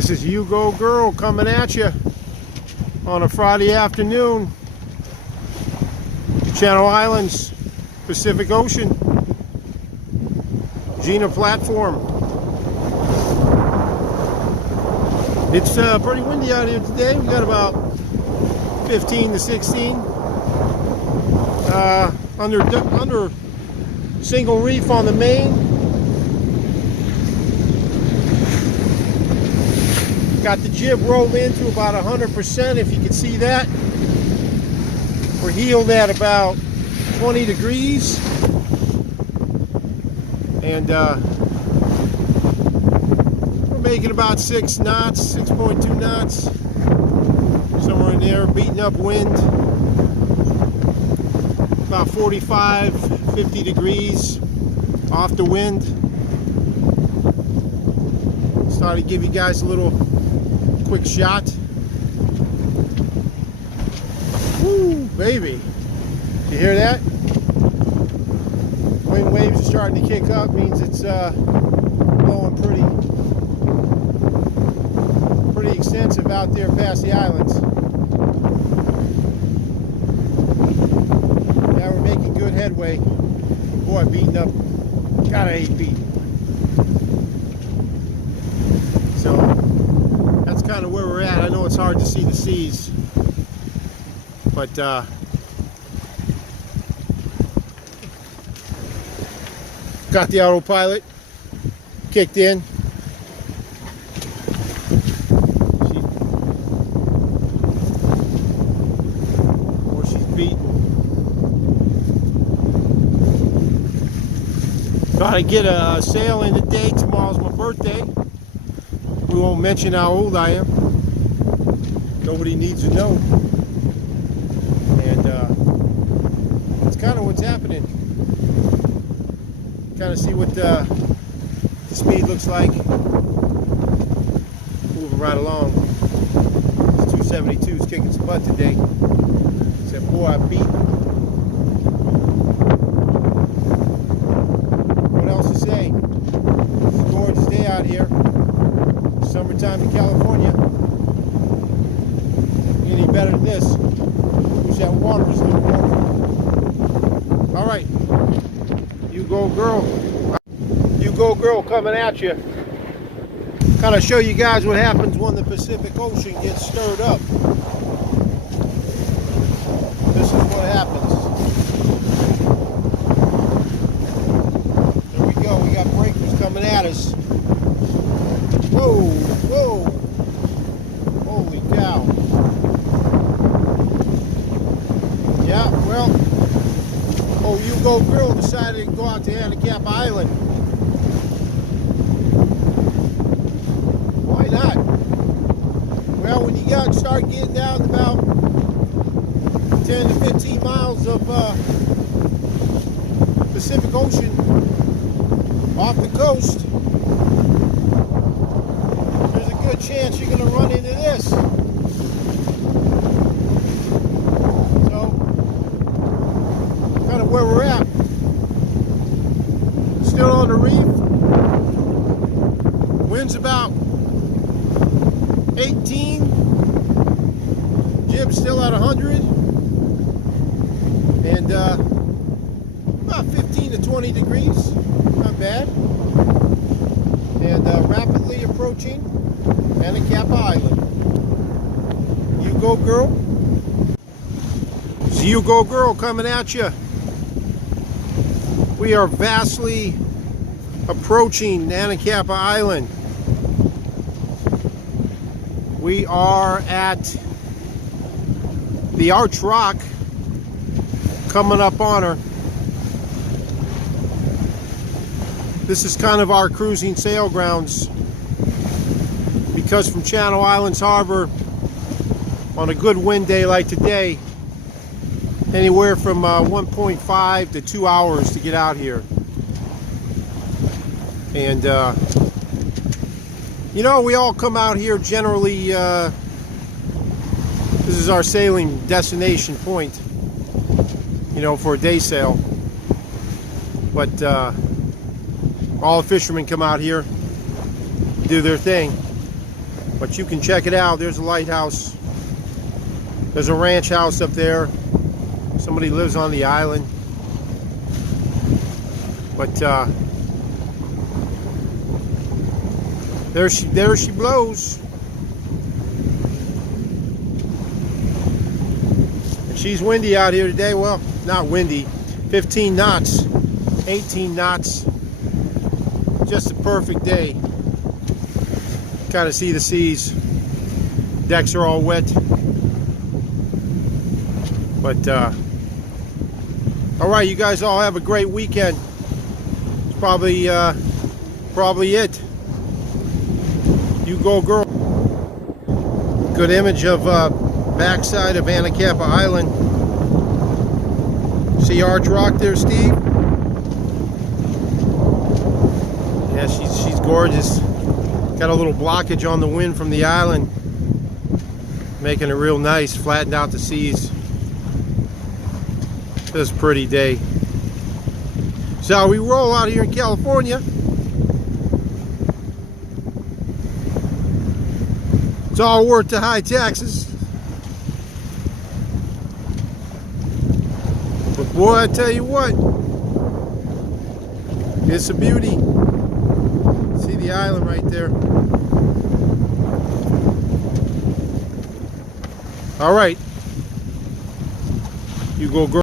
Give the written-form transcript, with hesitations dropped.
This is You Go Girl coming at you on a Friday afternoon. Channel Islands, Pacific Ocean, Gina platform. It's pretty windy out here today. We got about 15 to 16 under single reef on the main. Got the jib rolled into about 100%, if you can see that. We're heeled at about 20 degrees. And we're making about 6 knots, 6.2 knots. Somewhere in there, beating up wind. About 45, 50 degrees off the wind. Started to give you guys a little quick shot. Woo, baby. You hear that? Wind waves are starting to kick up, means it's blowing pretty extensive out there past the islands. Yeah, we're making good headway. Boy, beating up. Gotta hate beating. So that's kind of where we're at. I know it's hard to see the seas, but got the autopilot kicked in. She's beating. Thought I'd get a sail in today. Tomorrow's my birthday. We won't mention how old I am. Nobody needs to know. And that's kind of what's happening. Kind of see what the speed looks like. Moving right along. This 272 is kicking some butt today. Said, boy, I beat. What else to say? It's a gorgeous day out here. Summertime in California. Any better than this? Wish that water was a little warmer. All right, You Go Girl. You Go Girl coming at you. Kind of show you guys what happens when the Pacific Ocean gets stirred up. This is what happens. There we go. We got breakers coming at us. Whoa, whoa. Holy cow. Yeah, well, You Go Girl decided to go out to Anacapa Island. Why not? Well, when you start getting down to about 10 to 15 miles of Pacific Ocean off the coast, good chance you're going to run into this. So, kind of where we're at. Still on the reef. Wind's about 18. Jib's still at 100. And about 15 to 20 degrees. Not bad. And rapidly approaching Anacapa Island. You Go Girl. It's You Go Girl coming at you. We are vastly approaching Anacapa Island. We are at the Arch Rock, coming up on her. This is kind of our cruising sail grounds, because from Channel Islands Harbor, on a good wind day like today, anywhere from 1.5 to 2 hours to get out here. And you know, we all come out here generally, this is our sailing destination point, you know, for a day sail. But all fishermen come out here, do their thing. But you can check it out. There's a lighthouse. There's a ranch house up there. Somebody lives on the island. But there she blows. And she's windy out here today. Well, not windy. 15 knots, 18 knots. Just a perfect day. Kind of see the seas. Decks are all wet. But all right, you guys all have a great weekend. It's probably it. You go, girl. Good image of backside of Anacapa Island. See Arch Rock there, Steve? Yeah, she's gorgeous. Got a little blockage on the wind from the island, making it real nice, flattened out the seas. This pretty day. So we roll out here in California. It's all worth the high taxes. But boy, I tell you what, it's a beauty. See the island right there. All right, you go, girl.